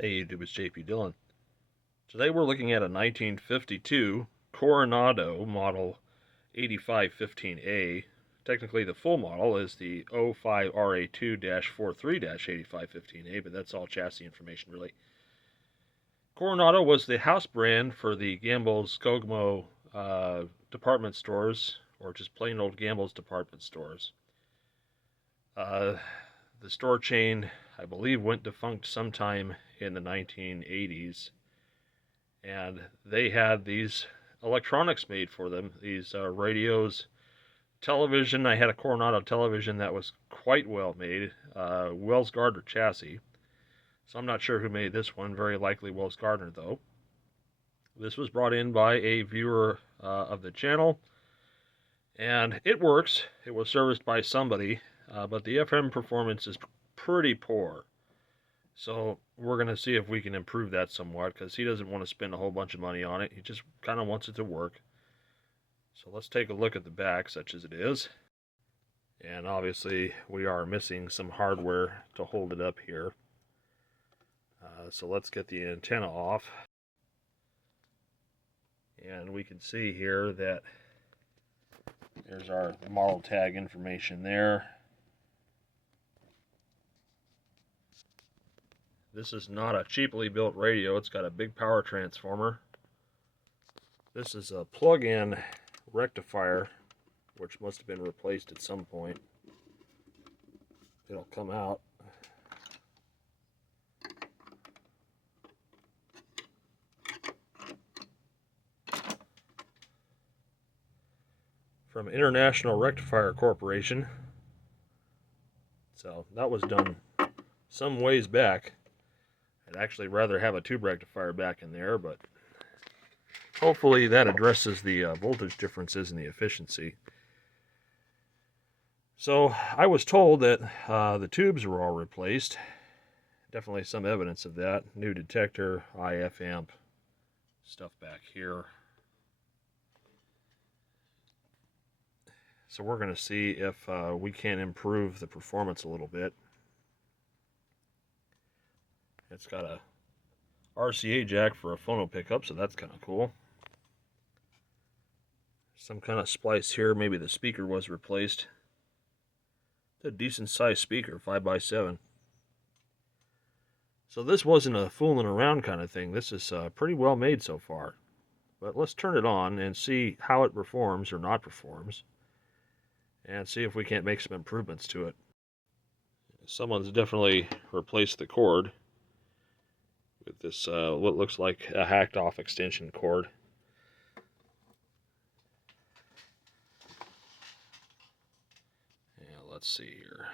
Hey YouTube, it's JP Dillon. Today we're looking at a 1952 Coronado model 8515A. Technically the full model is the 05RA2-43-8515A, but that's all chassis information really. Coronado was the house brand for the gambel-skogmo department stores, or just plain old Gambel's department stores. The store chain, I believe, went defunct sometime in the 1980s, and they had these electronics made for them, these radios, television. I had a Coronado television that was quite well made, Wells Gardner chassis, so I'm not sure who made this one, very likely Wells Gardner though. This was brought in by a viewer of the channel, and it works. It was serviced by somebody, but the FM performance is pretty poor. So we're going to see if we can improve that somewhat, because he doesn't want to spend a whole bunch of money on it. He just kind of wants it to work. So let's take a look at the back, such as it is. And obviously we are missing some hardware to hold it up here. So let's get the antenna off. And we can see here that there's our model tag information there. This is not a cheaply built radio. It's got a big power transformer. This is a plug-in rectifier, which must have been replaced at some point. It'll come out. From International Rectifier Corporation. So that was done some ways back. I'd actually rather have a tube rectifier back in there, but hopefully that addresses the voltage differences in the efficiency. So I was told that the tubes were all replaced. Definitely some evidence of that. New detector, IF amp, stuff back here. So we're going to see if we can improve the performance a little bit. It's got a RCA jack for a phono pickup, so that's kind of cool. Some kind of splice here. Maybe the speaker was replaced. It's a decent sized speaker, 5x7. So this wasn't a fooling around kind of thing. This is pretty well made so far. But let's turn it on and see how it performs or not performs, and see if we can't make some improvements to it. Someone's definitely replaced the cord with this what looks like a hacked off extension cord. Yeah, let's see here.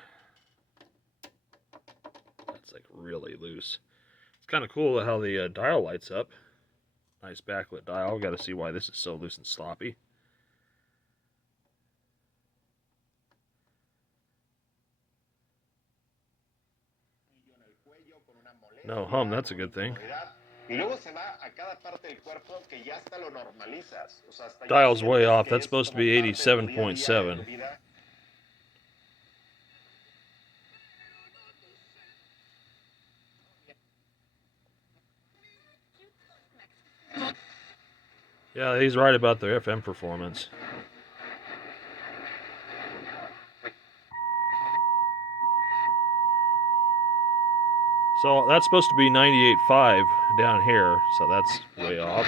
That's like really loose. It's kind of cool how the dial lights up. Nice backlit dial. Got to see why this is so loose and sloppy. No hum, that's a good thing. Dial's way off. That's supposed to be 87.7. Yeah, he's right about the FM performance. So that's supposed to be 98.5 down here, so that's way off.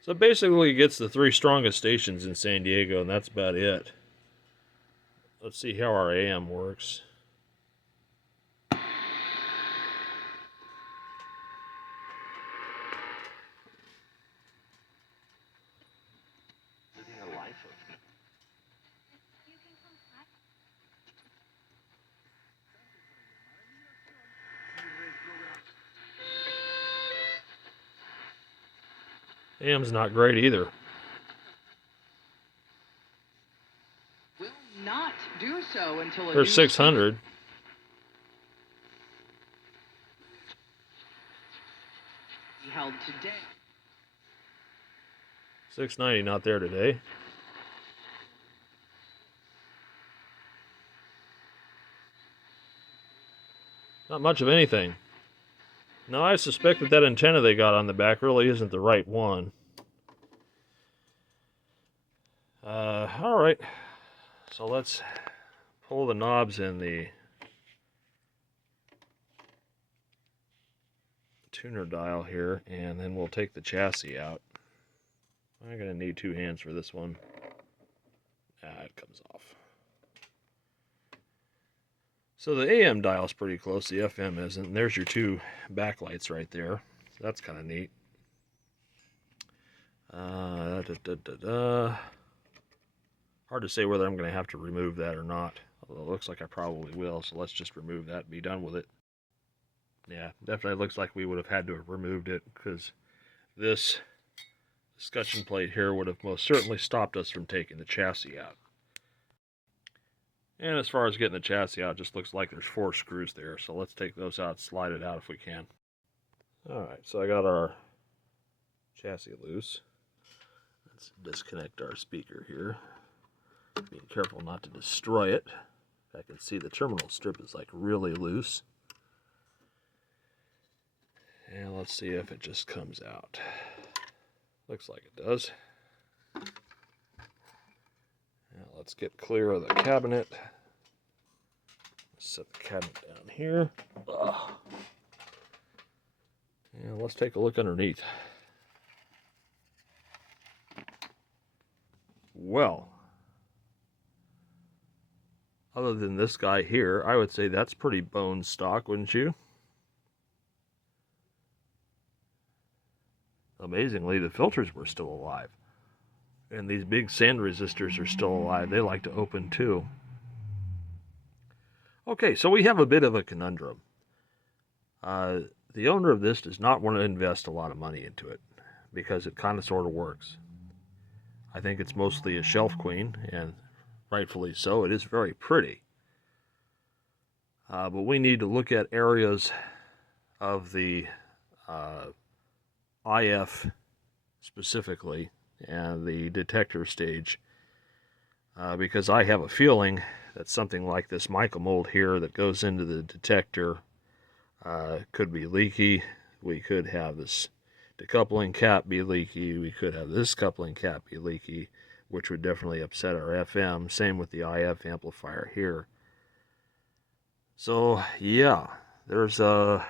So basically it gets the 3 strongest stations in San Diego, and that's about it. Let's see how our AM works. AM's not great either. Will not do so until There's 600. Held today. 690 not there today. Not much of anything. Now, I suspect that that antenna they got on the back really isn't the right one. Alright. So let's pull the knobs in the tuner dial here, and then we'll take the chassis out. I'm going to need 2 hands for this one. It comes off. So the AM dial is pretty close, the FM isn't. And there's your 2 backlights right there. So that's kind of neat. Hard to say whether I'm going to have to remove that or not. Although it looks like I probably will, so let's just remove that and be done with it. Yeah, definitely looks like we would have had to have removed it, because this escutcheon plate here would have most certainly stopped us from taking the chassis out. And as far as getting the chassis out, it just looks like there's 4 screws there, so let's take those out, slide it out if we can. Alright, so I got our chassis loose. Let's disconnect our speaker here. Being careful not to destroy it. I can see the terminal strip is like really loose. And let's see if it just comes out. Looks like it does. Now let's get clear of the cabinet. Set the cabinet down here. And let's take a look underneath. Well, other than this guy here, I would say that's pretty bone stock, wouldn't you? Amazingly, the filters were still alive. And these big sand resistors are still alive. They like to open too. Okay, so we have a bit of a conundrum. The owner of this does not want to invest a lot of money into it, because it kind of sort of works. I think it's mostly a shelf queen, and rightfully so. It is very pretty. But we need to look at areas of the IF specifically, and the detector stage, because I have a feeling that something like this mica mold here that goes into the detector could be leaky. We could have this decoupling cap be leaky. We could have this coupling cap be leaky, which would definitely upset our FM. Same with the IF amplifier here. So yeah, there's some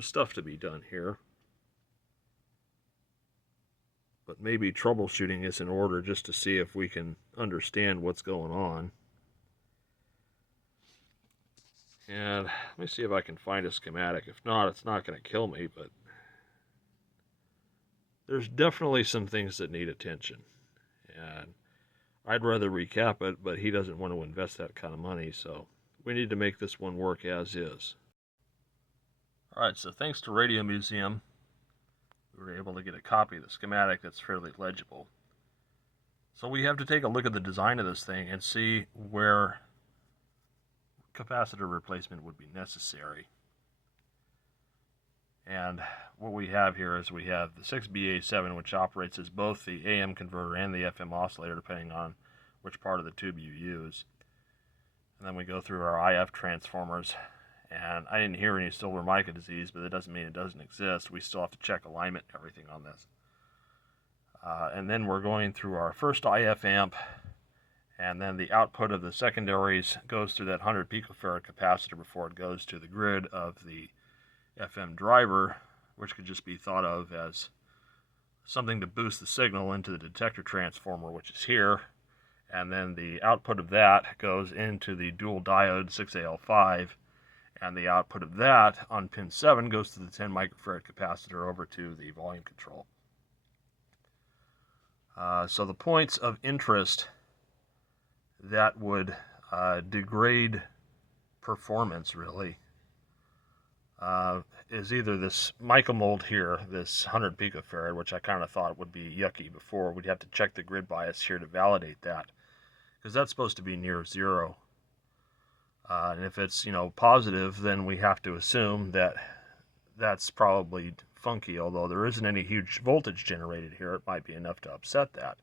stuff to be done here. But maybe troubleshooting is in order, just to see if we can understand what's going on. And let me see if I can find a schematic. If not, it's not going to kill me, but there's definitely some things that need attention. And I'd rather recap it, but he doesn't want to invest that kind of money, so we need to make this one work as is. Alright, so thanks to Radio Museum, we were able to get a copy of the schematic that's fairly legible. So we have to take a look at the design of this thing and see where capacitor replacement would be necessary. And what we have here is we have the 6BA7, which operates as both the AM converter and the FM oscillator, depending on which part of the tube you use. And then we go through our IF transformers, and I didn't hear any silver mica disease, but that doesn't mean it doesn't exist. We still have to check alignment and everything on this. And then we're going through our first IF amp, and then the output of the secondaries goes through that 100 picofarad capacitor before it goes to the grid of the FM driver, which could just be thought of as something to boost the signal into the detector transformer, which is here. And then the output of that goes into the dual diode 6AL5, and the output of that on pin 7 goes to the 10 microfarad capacitor over to the volume control. So the points of interest that would degrade performance, really, is either this mica mold here, this 100 picofarad, which I kind of thought would be yucky before. We'd have to check the grid bias here to validate that, because that's supposed to be near 0. And if it's, positive, then we have to assume that that's probably funky, although there isn't any huge voltage generated here. It might be enough to upset that.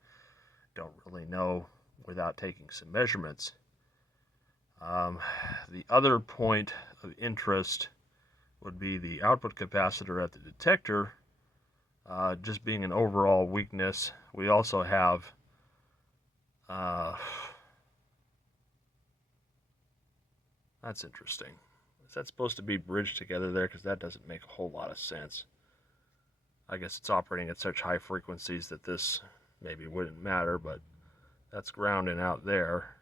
Don't really know without taking some measurements. The other point of interest would be the output capacitor at the detector, just being an overall weakness. We also have that's interesting. Is that supposed to be bridged together there? Because that doesn't make a whole lot of sense. I guess it's operating at such high frequencies that this maybe wouldn't matter, but that's grounding out there.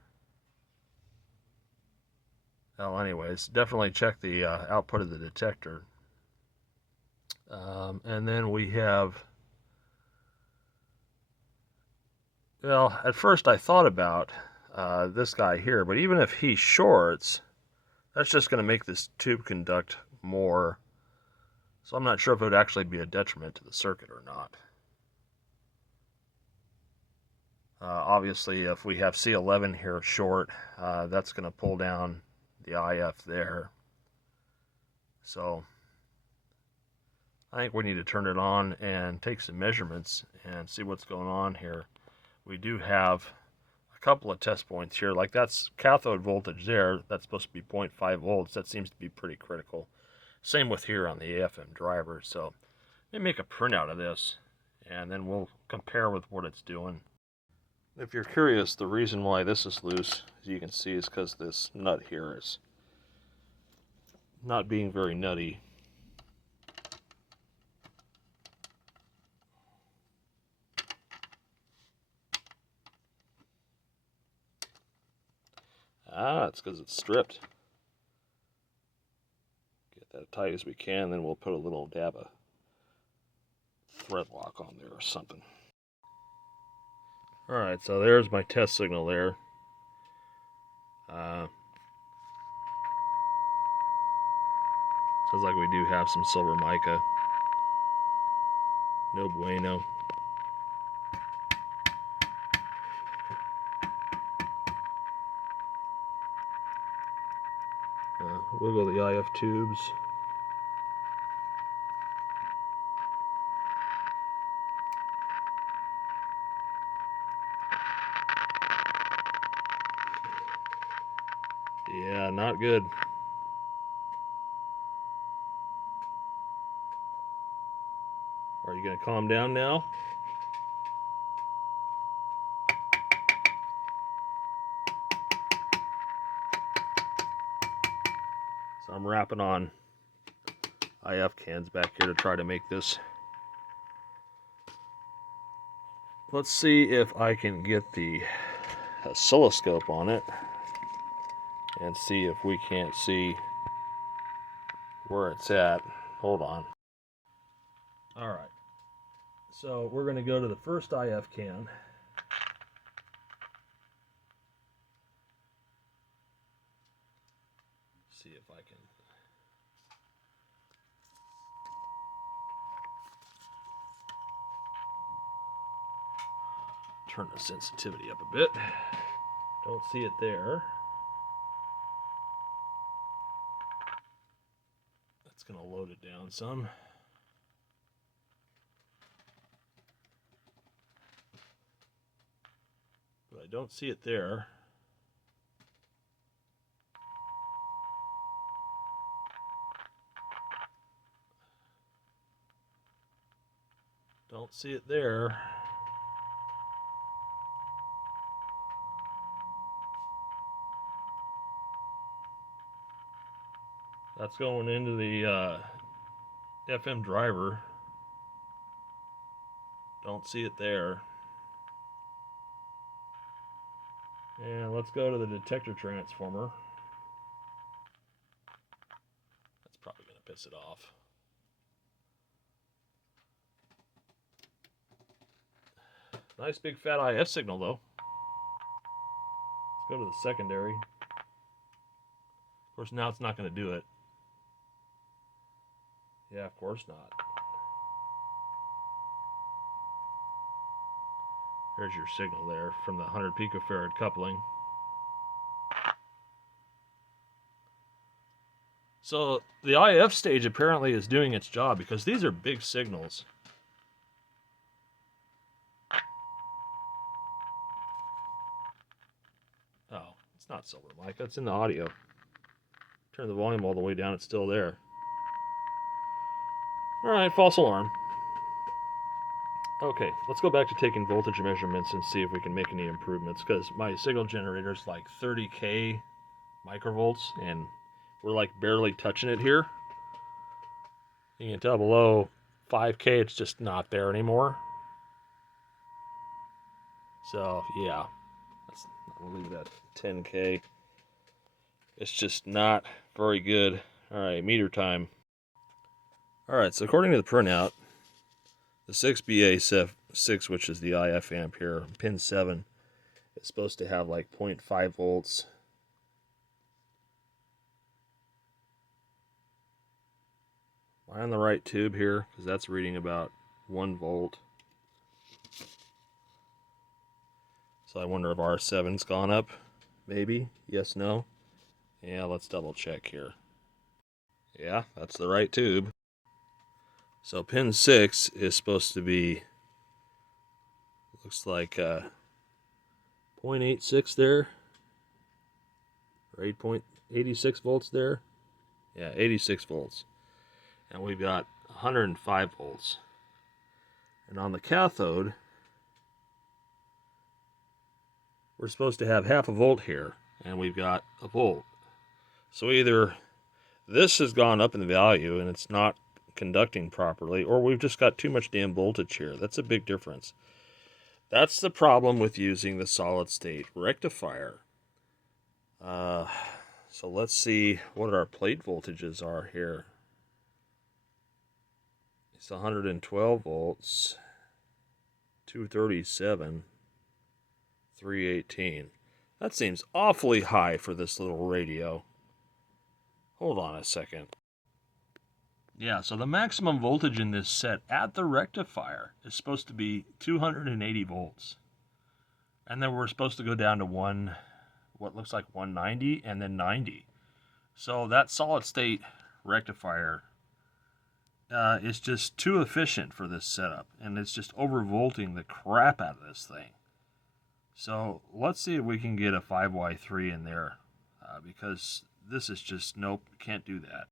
Well, anyways, definitely check the output of the detector. And then we have, well, at first I thought about this guy here, but even if he shorts, that's just going to make this tube conduct more. So I'm not sure if it would actually be a detriment to the circuit or not. Obviously, if we have C11 here short, that's going to pull down the IF there. So I think we need to turn it on and take some measurements and see what's going on here. We do have a couple of test points here. Like that's cathode voltage there. That's supposed to be 0.5 volts. That seems to be pretty critical. Same with here on the AFM driver. So let me make a printout of this and then we'll compare with what it's doing. If you're curious, the reason why this is loose, as you can see, is because this nut here is not being very nutty. It's because it's stripped. Get that tight as we can, then we'll put a little dab of thread lock on there or something. Alright, so there's my test signal there. Sounds like we do have some silver mica. No bueno. Wiggle the IF tubes. Yeah, not good. Are you going to calm down now? So I'm wrapping on IF cans back here to try to make this. Let's see if I can get the oscilloscope on it and see if we can't see where it's at. Hold on. Alright, so we're going to go to the first IF can. See if I can turn the sensitivity up a bit. Don't see it there. That's going to load it down some. But I don't see it there. Don't see it there. That's going into the FM driver. Don't see it there. And let's go to the detector transformer. That's probably going to piss it off. Nice big fat IF signal though. Let's go to the secondary. Of course now it's not going to do it. Yeah, of course not. There's your signal there from the 100 picofarad coupling. So the IF stage apparently is doing its job because these are big signals. Oh, it's It's not silver mic, that's in the audio. Turn the volume all the way down, it's still there. Alright, false alarm. Okay, let's go back to taking voltage measurements and see if we can make any improvements, because my signal generator is like 30k microvolts, and we're like barely touching it here. You can tell below 5k it's just not there anymore. So yeah, we'll leave it at 10k. It's just not very good. Alright, meter time. Alright, so according to the printout, the 6BA6, which is the IF amp here, pin 7, is supposed to have like 0.5 volts. Am I on the right tube here? Because that's reading about 1 volt. So I wonder if R7's gone up. Maybe? Yes, no? Yeah, let's double check here. Yeah, that's the right tube. So pin 6 is supposed to be, looks like 0.86 there, or 8.86 volts there. Yeah, 86 volts. And we've got 105 volts. And on the cathode, we're supposed to have half a volt here, and we've got a volt. So either this has gone up in value and it's not conducting properly, or we've just got too much damn voltage here. That's a big difference. That's the problem with using the solid state rectifier. So let's see what our plate voltages are here. It's 112 volts, 237, 318. That seems awfully high for this little radio. Hold on a second. Yeah, so the maximum voltage in this set at the rectifier is supposed to be 280 volts. And then we're supposed to go down to what looks like 190 and then 90. So that solid state rectifier is just too efficient for this setup, and it's just overvolting the crap out of this thing. So let's see if we can get a 5Y3 in there, because this is just, nope, can't do that.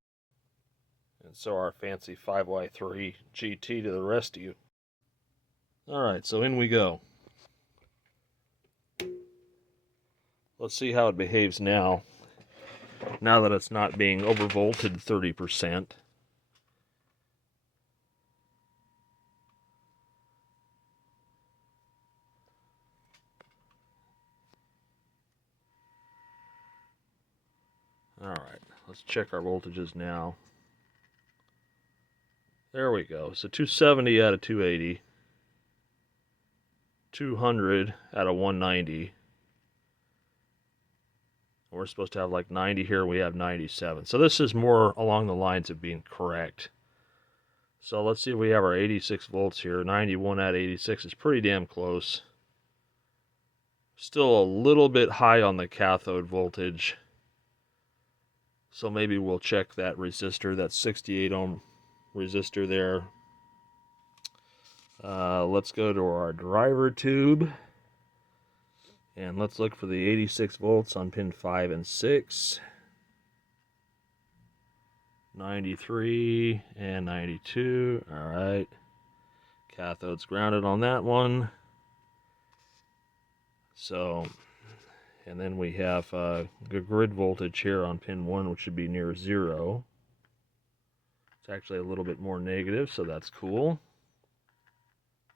And so our fancy 5Y3 GT to the rescue. Alright, so in we go. Let's see how it behaves now that it's not being overvolted 30%. Alright, let's check our voltages now. There we go. So 270 out of 280. 200 out of 190. We're supposed to have like 90 here. We have 97. So this is more along the lines of being correct. So let's see if we have our 86 volts here. 91 out of 86 is pretty damn close. Still a little bit high on the cathode voltage. So maybe we'll check that resistor, that 68 ohm resistor there. Let's go to our driver tube. And let's look for the 86 volts on pin 5 and 6. 93 and 92. Alright. Cathode's grounded on that one. So, and then we have the grid voltage here on pin 1, which should be near 0. It's actually a little bit more negative, so that's cool.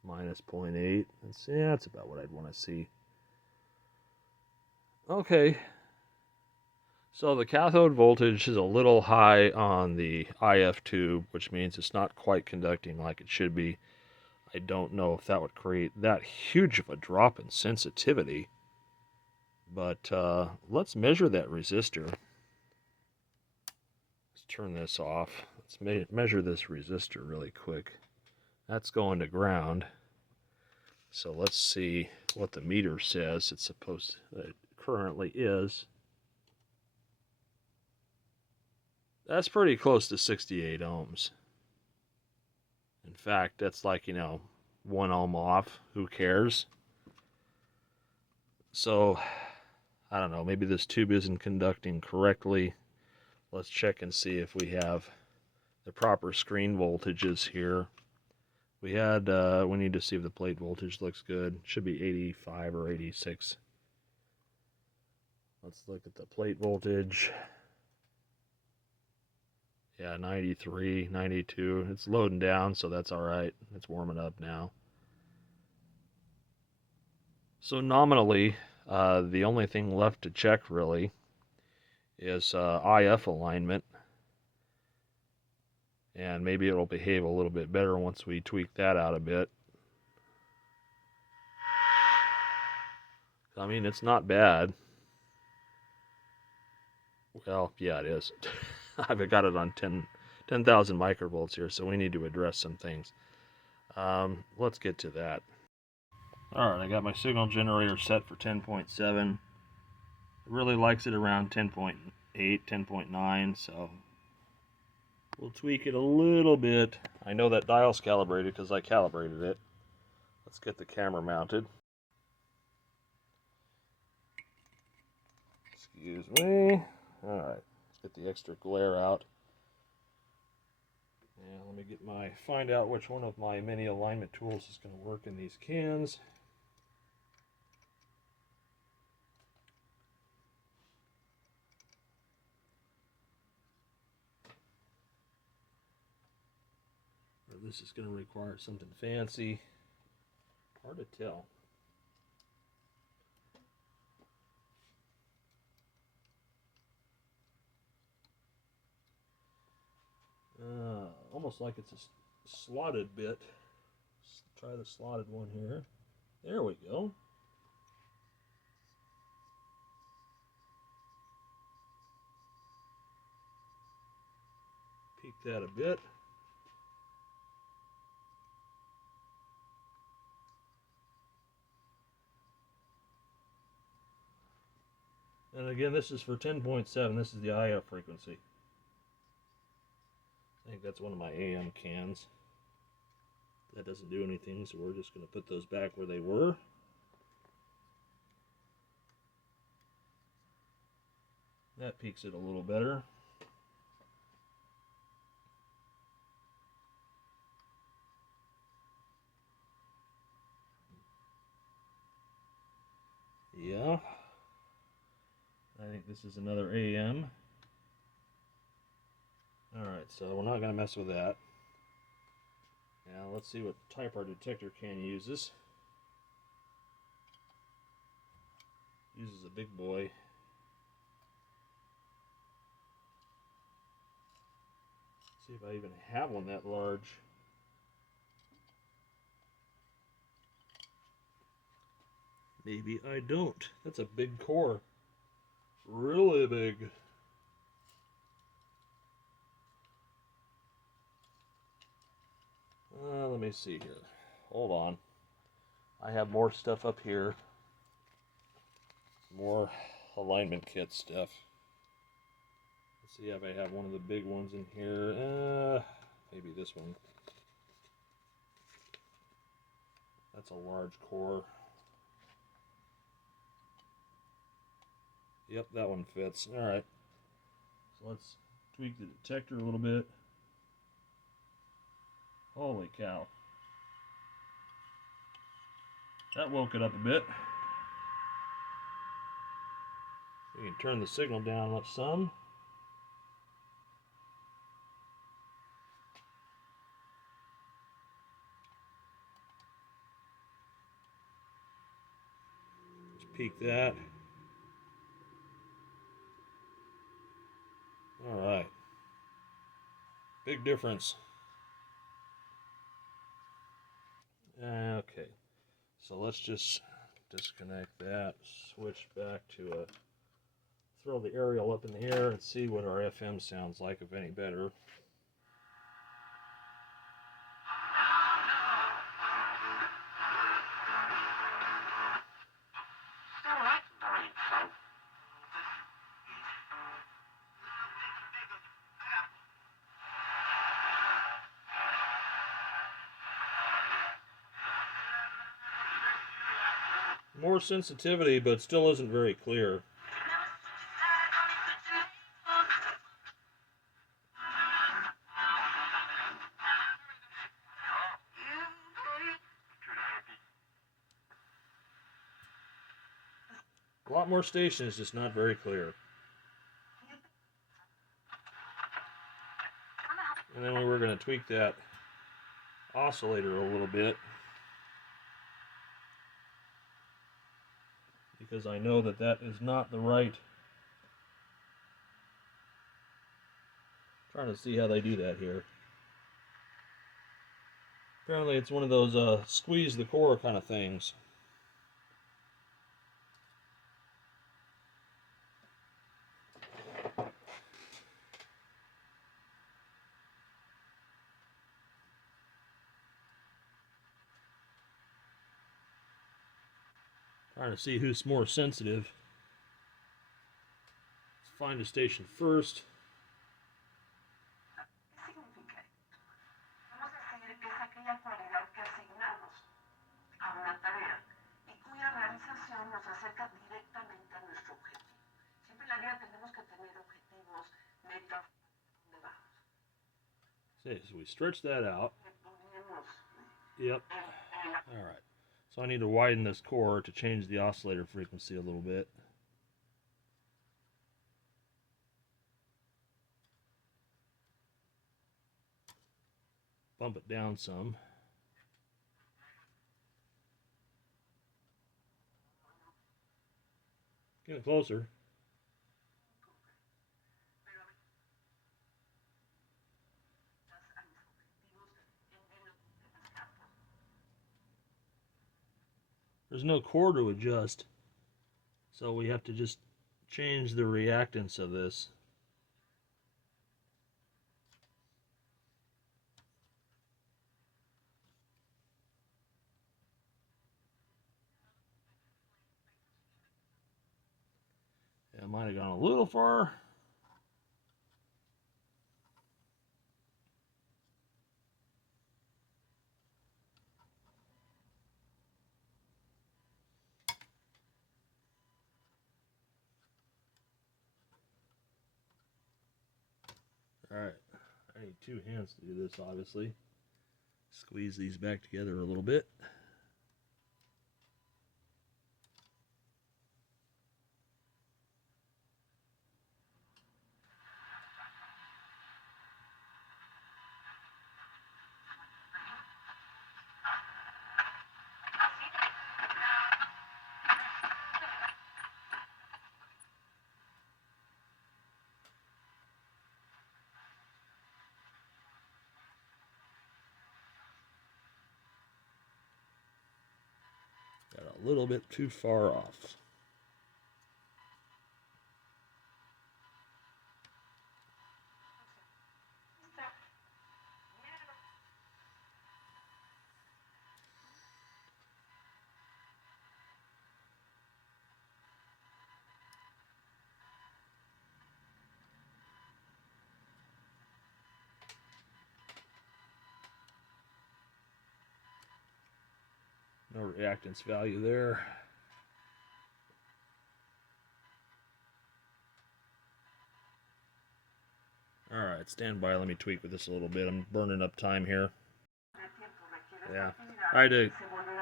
Minus 0.8. Yeah, that's about what I'd want to see. Okay. So the cathode voltage is a little high on the IF tube, which means it's not quite conducting like it should be. I don't know if that would create that huge of a drop in sensitivity. But let's measure that resistor. Let's turn this off. Let's measure this resistor really quick. That's going to ground. So let's see what the meter says it's supposed to, it currently is. That's pretty close to 68 ohms. In fact, that's like, 1 ohm off. Who cares? So I don't know, maybe this tube isn't conducting correctly. Let's check and see if we have the proper screen voltages here. We need to see if the plate voltage looks good. Should be 85 or 86. Let's look at the plate voltage. Yeah, 93, 92. It's loading down, so that's all right. It's warming up now. So nominally, the only thing left to check really is IF alignment. And maybe it'll behave a little bit better once we tweak that out a bit. I mean, it's not bad. Well, yeah, it is. I've got it on 10,000 microvolts here, so we need to address some things. Let's get to that. Alright, I got my signal generator set for 10.7. It really likes it around 10.8, 10.9, so we'll tweak it a little bit. I know that dial's calibrated because I calibrated it. Let's get the camera mounted. Excuse me. Alright, let's get the extra glare out. And let me find out which one of my many alignment tools is going to work in these cans. Or this is going to require something fancy. Hard to tell. Almost like it's a slotted bit. Let's try the slotted one here. There we go. Peek that a bit. And again, this is for 10.7. This is the IF frequency. I think that's one of my AM cans. That doesn't do anything, so we're just going to put those back where they were. That peaks it a little better. Yeah. I think this is another AM. Alright, so we're not going to mess with that. Now let's see what type our detector can uses. Uses a big boy. See if I even have one that large. Maybe I don't. That's a big core. Really big. Let me see here. Hold on. I have more stuff up here. More alignment kit stuff. Let's see if I have one of the big ones in here. Maybe this one. That's a large core. Yep, that one fits. Alright. So let's tweak the detector a little bit. Holy cow. That woke it up a bit. We can turn the signal down some. Let's peak that. Alright. Big difference. Okay. So let's just disconnect that, switch back to throw the aerial up in the air and see what our FM sounds like, if any better. More sensitivity, but still isn't very clear. A lot more stations, just not very clear. And then we were going to tweak that oscillator a little bit, because I know that that is not the right. Trying to see how they do that here. Apparently it's one of those squeeze the core kind of things. Trying to see who's more sensitive. Let's find a station first. Okay, so we stretch that out. Yep. Alright. So I need to widen this core to change the oscillator frequency a little bit. Bump it down some. Getting closer. There's no core to adjust, so we have to just change the reactance of this. Yeah, I might have gone a little far. Alright, I need two hands to do this, obviously. Squeeze these back together a little bit. Got a little bit too far off. No reactance value there. Alright, stand by. Let me tweak with this a little bit. I'm burning up time here. Yeah. I had to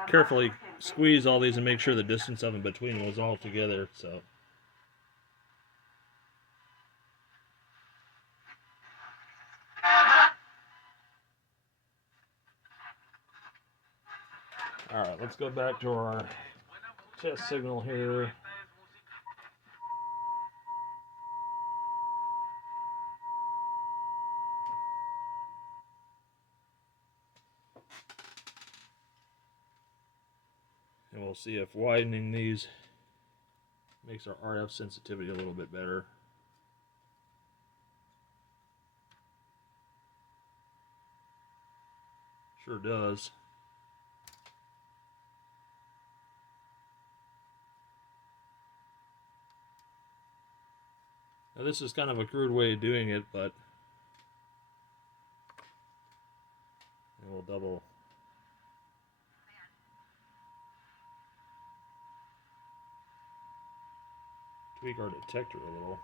carefully squeeze all these and make sure the distance of them between was all together, so. Alright, let's go back to our test signal here. And we'll see if widening these makes our RF sensitivity a little bit better. Sure does. Now this is kind of a crude way of doing it, but we'll double. Tweak our detector a little.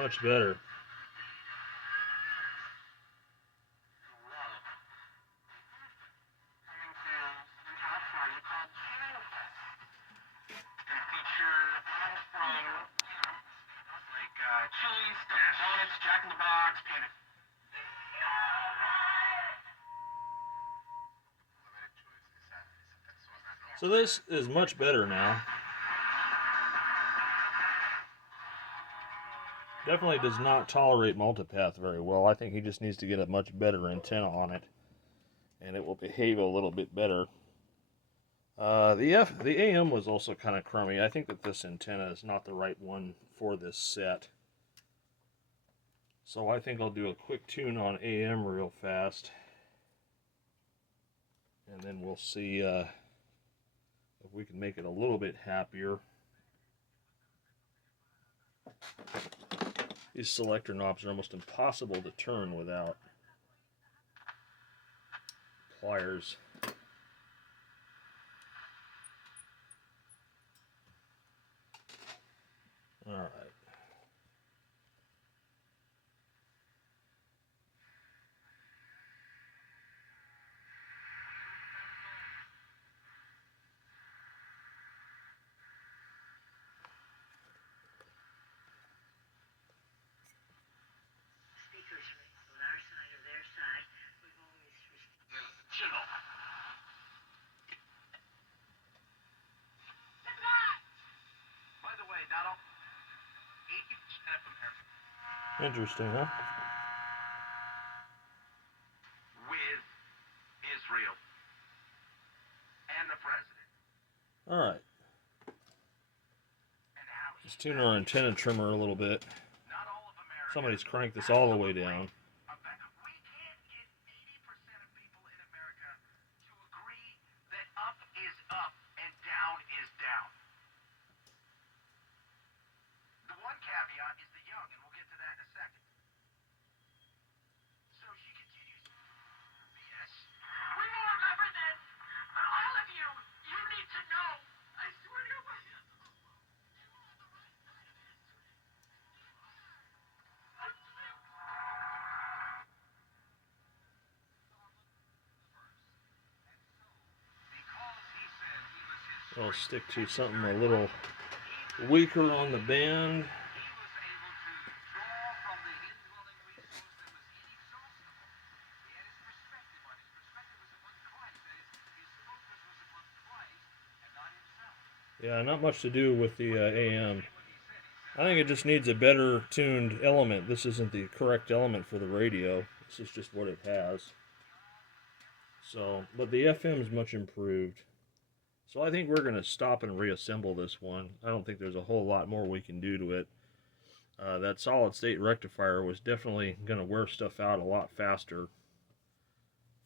Much better. So this is much better now. Definitely does not tolerate multipath very well. I think he just needs to get a much better antenna on it, and it will behave a little bit better. The AM was also kind of crummy. I think that this antenna is not the right one for this set. So I think I'll do a quick tune on AM real fast, and then we'll see if we can make it a little bit happier. These selector knobs are almost impossible to turn without pliers. All right. Interesting, huh? With Israel and the president. All right. Let's tune our antenna trimmer a little bit. Somebody's cranked this all the way down. We can't get 80% of people in America to agree that up is up and down is down. The one caveat is the young, and we'll get to that in a second. So she continues. Yes. We will remember this, but all of you, you need to know. I swear to God. I'll stick to something a little weaker on the band. Yeah, not much to do with the AM. I think it just needs a better tuned element. This isn't the correct element for the radio. This is just what it has. So, but the FM is much improved. So I think we're going to stop and reassemble this one. I don't think there's a whole lot more we can do to it. That solid state rectifier was definitely going to wear stuff out a lot faster.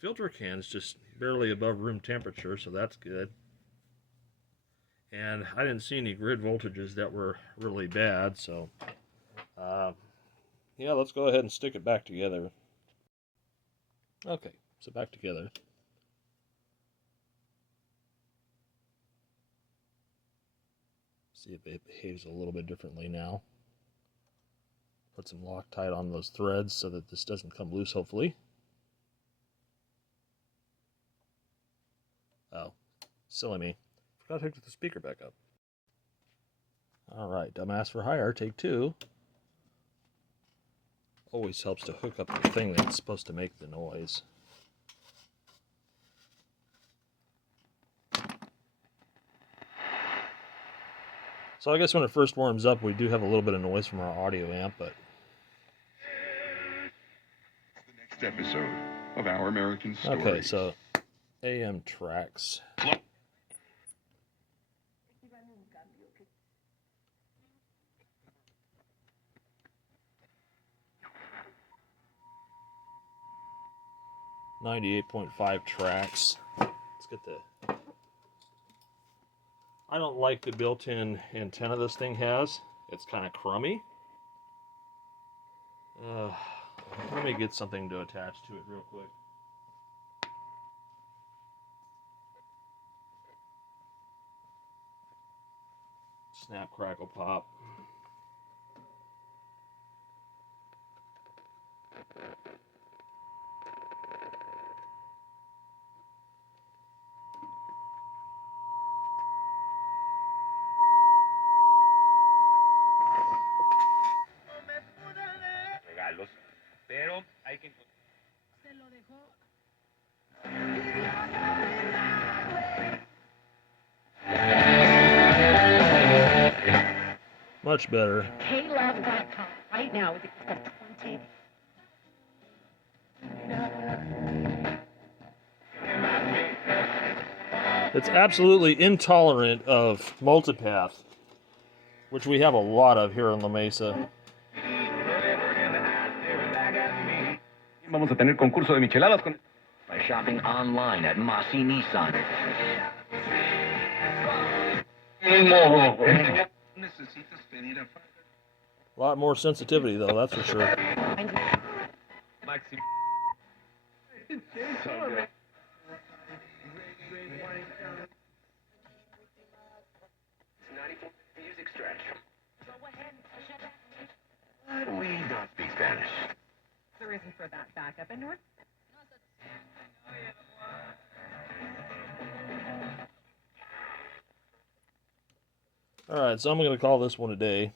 Filter can's just barely above room temperature, so that's good. And I didn't see any grid voltages that were really bad, so yeah, let's go ahead and stick it back together. Okay, so back together. See if it behaves a little bit differently now. Put some Loctite on those threads so that this doesn't come loose, hopefully. Oh, silly me. Forgot to hook the speaker back up. Alright, dumbass for hire, take two. Always helps to hook up the thing that's supposed to make the noise. So I guess when it first warms up, we do have a little bit of noise from our audio amp, but... The next episode of Our American Stories. Okay, so AM tracks. .5 tracks. Let's get the... I don't like the built-in antenna this thing has. It's kind of crummy. Let me get something to attach to it real quick. Snap, crackle, pop. Regalos, pero hay que Much better. Paylove.com right now with the gift of 20. It's absolutely intolerant of multipath, which we have a lot of here on La Mesa. Vamos a tener concurso de micheladas con... By shopping online at Masi Nissan. necesitas pedir a A lot more sensitivity, though, that's for sure. Maxi. Music stretch. But we don't speak Spanish. The reason for that backup in North. Alright, so I'm going to call this one a day.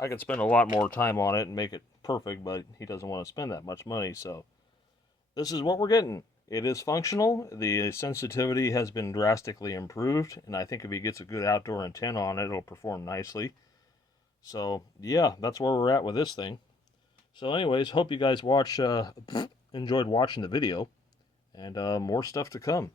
I could spend a lot more time on it and make it perfect, but he doesn't want to spend that much money, so this is what we're getting. It is functional. The sensitivity has been drastically improved, and I think if he gets a good outdoor antenna on it, it'll perform nicely. So, yeah, that's where we're at with this thing. So anyways, hope you guys enjoyed watching the video, and more stuff to come.